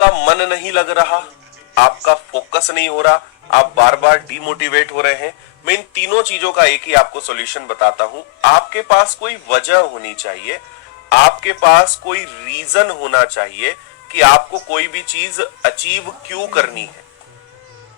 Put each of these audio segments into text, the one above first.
का मन नहीं लग रहा, आपका फोकस नहीं हो रहा, आप बार बार डीमोटिवेट हो रहे हैं, मैं इन तीनों चीजों का एक ही आपको सॉल्यूशन बताता हूं। आपके पास कोई वजह होनी चाहिए, आपके पास कोई रीजन होना चाहिए कि आपको कोई भी चीज अचीव क्यों करनी है।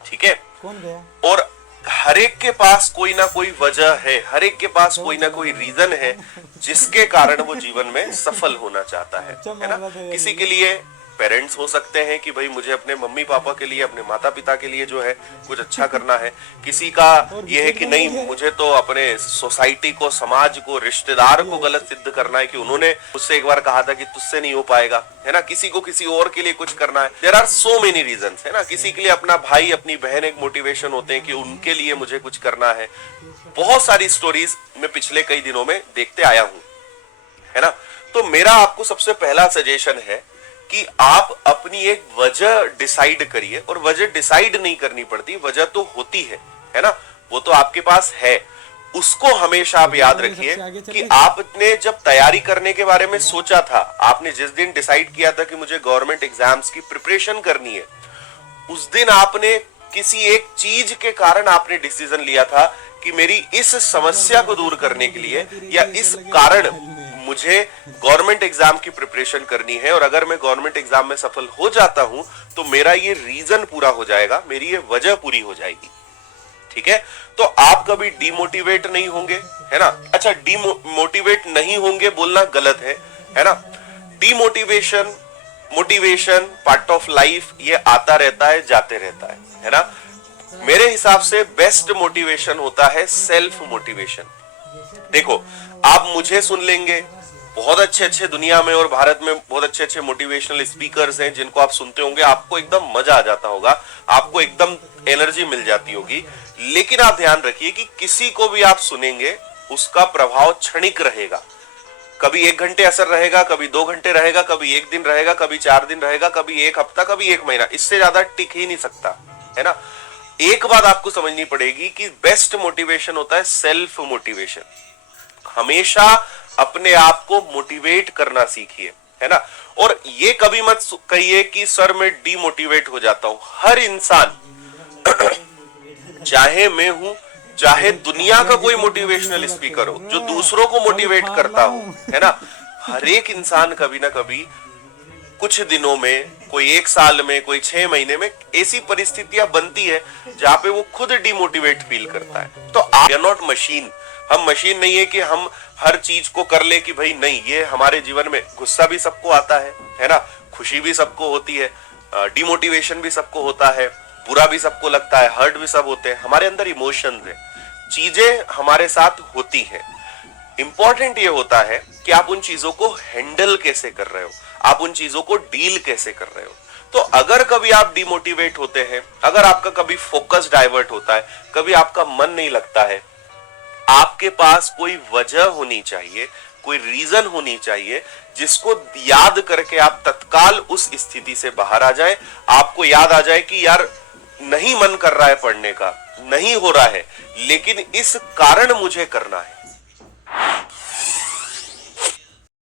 ठीक है, कौन गया? और हर एक के पास कोई ना कोई वजह है, हर एक के पास कोई ना कोई रीजन है जिसके कारण वो जीवन में सफल होना चाहता है ना। किसी के लिए पेरेंट्स हो सकते हैं कि भाई मुझे अपने मम्मी पापा के लिए, अपने माता पिता के लिए जो है कुछ अच्छा करना है। किसी का ये है कि नहीं, मुझे तो अपने सोसाइटी को, समाज को, रिश्तेदार को गलत सिद्ध करना है कि उन्होंने मुझसे एक बार कहा था कि तुझसे नहीं हो पाएगा, है ना। किसी को किसी और के लिए कुछ करना है। There are so many reasons, है ना। किसी के लिए अपना भाई, अपनी बहन एक मोटिवेशन होते हैं कि उनके लिए मुझे कुछ करना है। बहुत सारी स्टोरीज मैं पिछले कई दिनों में देखते आया हूं, है ना। तो मेरा आपको सबसे पहला सजेशन है कि आप अपनी एक वजह डिसाइड करिए। और वजह डिसाइड नहीं करनी पड़ती, वजह तो होती है ना, वो तो आपके पास है। उसको हमेशा आप याद रखिए कि आपने जब तैयारी करने के बारे में सोचा था, आपने जिस दिन डिसाइड किया था कि मुझे गवर्नमेंट एग्जाम्स की प्रिपरेशन करनी है, उस दिन आपने किसी एक चीज के कारण आपने डिसीजन लिया था कि मेरी इस समस्या को दूर करने के लिए या इस कारण मुझे गवर्नमेंट एग्जाम की प्रिपरेशन करनी है, और अगर मैं गवर्नमेंट एग्जाम में सफल हो जाता हूं तो मेरा ये रीजन पूरा हो जाएगा, मेरी ये वजह पूरी हो जाएगी। ठीक है, तो आप कभी डीमोटिवेट नहीं होंगे, है ना। अच्छा, डीमोटिवेट नहीं होंगे बोलना गलत है ना। Demotivation, motivation part of life, ये आता रहता है, जाते रहता है ना। मेरे हिसाब से बेस्ट मोटिवेशन होता है सेल्फ मोटिवेशन। देखो, आप मुझे सुन लेंगे, बहुत अच्छे अच्छे दुनिया में और भारत में बहुत अच्छे अच्छे मोटिवेशनल स्पीकर्स हैं जिनको आप सुनते होंगे, आपको एकदम मजा आ जाता होगा, आपको एकदम एनर्जी मिल जाती होगी। लेकिन आप ध्यान रखिए कि किसी को भी आप सुनेंगे उसका प्रभाव क्षणिक रहेगा। कभी 1 घंटे असर रहेगा, कभी 2 घंटे रहेगा, कभी 1 दिन रहेगा, कभी 4 दिन रहेगा, कभी 1 हफ्ता, कभी 1 महीना, इससे ज्यादा टिक ही नहीं सकता, है ना। एक बात आपको समझनी पड़ेगी कि बेस्ट मोटिवेशन होता है सेल्फ मोटिवेशन। हमेशा अपने आप को मोटिवेट करना सीखिए, है ना। और ये कभी मत कहिए कि सर मैं डीमोटिवेट हो जाता हूं। हर इंसान चाहे मैं हूं, चाहे दुनिया का कोई मोटिवेशनल स्पीकर हो जो दूसरों को मोटिवेट करता हो, है ना, हर एक इंसान कभी ना कभी कुछ दिनों में, कोई 1 साल में, कोई 6 महीने में ऐसी परिस्थितियां बनती है जहां पे वो खुद डिमोटिवेट फील करता है। तो वी आर नॉट मशीन, हम मशीन नहीं है कि हम हर चीज को कर ले कि भाई नहीं, ये हमारे जीवन में गुस्सा भी सबको आता है ना, खुशी भी सबको होती है, डिमोटिवेशन भी सबको होता है, बुरा भी सबको लगता है, हर्ट भी सब होते हैं। हमारे अंदर इमोशंस है, चीजें हमारे साथ होती हैं। इंपॉर्टेंट ये होता है कि आप उन चीजों को हैंडल कैसे कर रहे हो, आप उन चीजों को डील कैसे कर रहे हो। तो अगर कभी आप डिमोटिवेट होते हैं, अगर आपका कभी फोकस डाइवर्ट होता है, कभी आपका मन नहीं लगता है, आपके पास कोई वजह होनी चाहिए, कोई रीजन होनी चाहिए जिसको याद करके आप तत्काल उस स्थिति से बाहर आ जाए। आपको याद आ जाए कि यार नहीं मन कर रहा है पढ़ने का, नहीं हो रहा है, लेकिन इस कारण मुझे करना है।